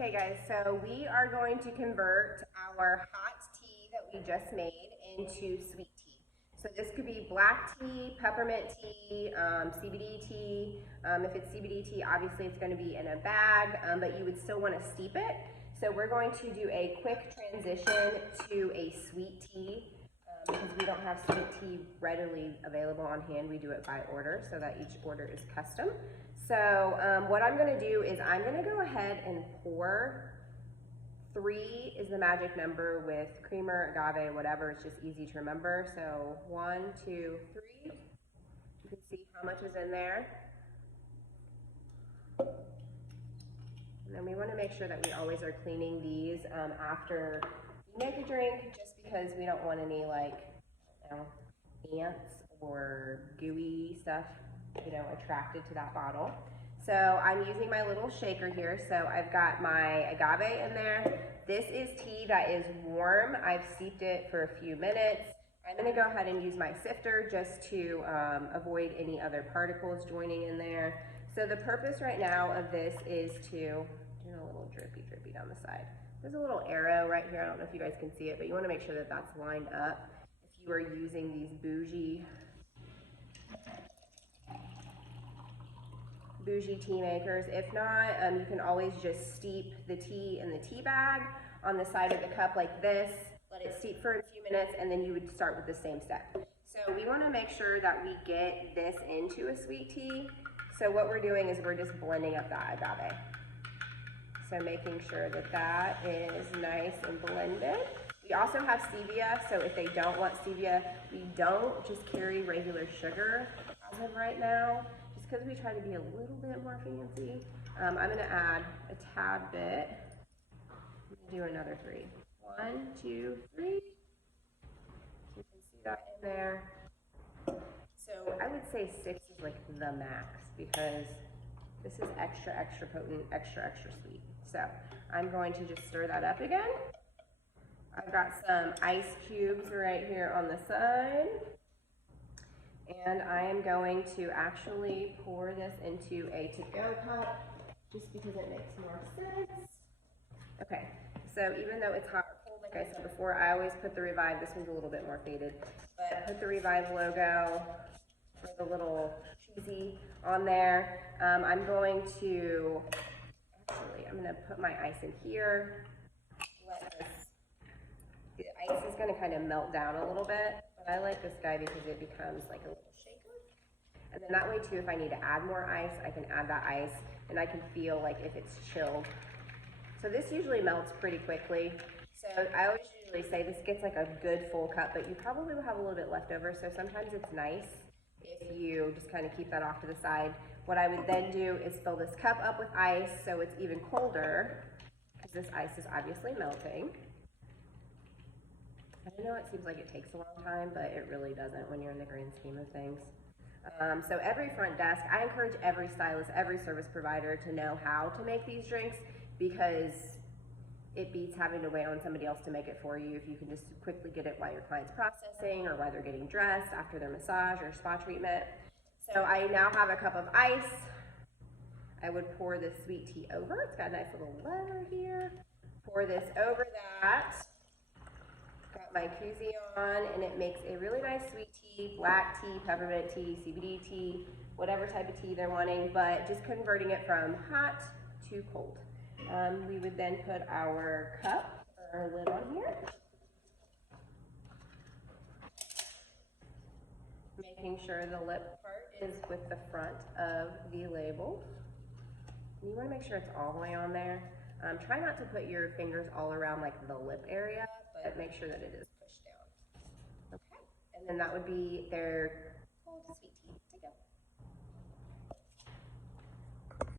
Okay guys, so we are going to convert our hot tea that we just made into sweet tea. So this could be black tea, peppermint tea, CBD tea. If it's CBD tea, obviously it's going to be in a bag, but you would still want to steep it. So we're going to do a quick transition to a sweet tea because we don't have sweet tea readily available on hand. We do it by order so that each order is custom. So what I'm going to do is I'm going to go ahead and pour. 3 is the magic number with creamer, agave, whatever. It's just easy to remember. So 1, 2, 3. You can see how much is in there. And then we want to make sure that we always are cleaning these after we make a drink, just because we don't want any ants or gooey stuff, attracted to that bottle. So I'm using my little shaker here. So I've got my agave in there. This is tea that is warm. I've steeped it for a few minutes. I'm going to go ahead and use my sifter just to avoid any other particles joining in there. So the purpose right now of this is to do a little drippy down the side. There's a little arrow right here. I don't know if you guys can see it, but you want to make sure that that's lined up if you are using these bougie tea makers. If not, you can always just steep the tea in the tea bag on the side of the cup like this, let it steep for a few minutes, and then you would start with the same step. So we want to make sure that we get this into a sweet tea. So what we're doing is we're just blending up that agave. So making sure that that is nice and blended. We also have stevia, so if they don't want stevia, we don't just carry regular sugar as of right now, just because we try to be a little bit more fancy. I'm going to add a tad bit. Do another 3. 1, 2, 3. So you can see that in there. So I would say 6 is like the max, because this is extra potent, extra sweet. So I'm going to just stir that up again. I've got some ice cubes right here on the side. And I am going to actually pour this into a to-go cup just because it makes more sense. Okay, so even though it's hot or cold, like I said before, I always put the Revive. This one's a little bit more faded, but I put the Revive logo or the little cheesy on there. I'm going to put my ice in here. The ice is going to kind of melt down a little bit, but I like this guy because it becomes like a little shaker. And then that way too, if I need to add more ice, I can add that ice and I can feel like if it's chilled. So this usually melts pretty quickly. So I always usually say this gets like a good full cup, but you probably will have a little bit left over. So sometimes it's nice if you just kind of keep that off to the side. What I would then do is fill this cup up with ice so it's even colder, because this ice is obviously melting. I know it seems like it takes a long time, but it really doesn't when you're in the grand scheme of things. So every front desk, I encourage every stylist, every service provider to know how to make these drinks, because it beats having to wait on somebody else to make it for you. If you can just quickly get it while your client's processing or while they're getting dressed after their massage or spa treatment. So I now have a cup of ice. I would pour this sweet tea over. It's got a nice little lever here. Pour this over that. Got my koozie on, and it makes a really nice sweet tea, black tea, peppermint tea, CBD tea, whatever type of tea they're wanting, but just converting it from hot to cold. We would then put our cup or lid on here, making sure the lip part is with the front of the label. You want to make sure it's all the way on there. Try not to put your fingers all around like the lip area, but make sure that it is pushed down. Okay, and then that would be their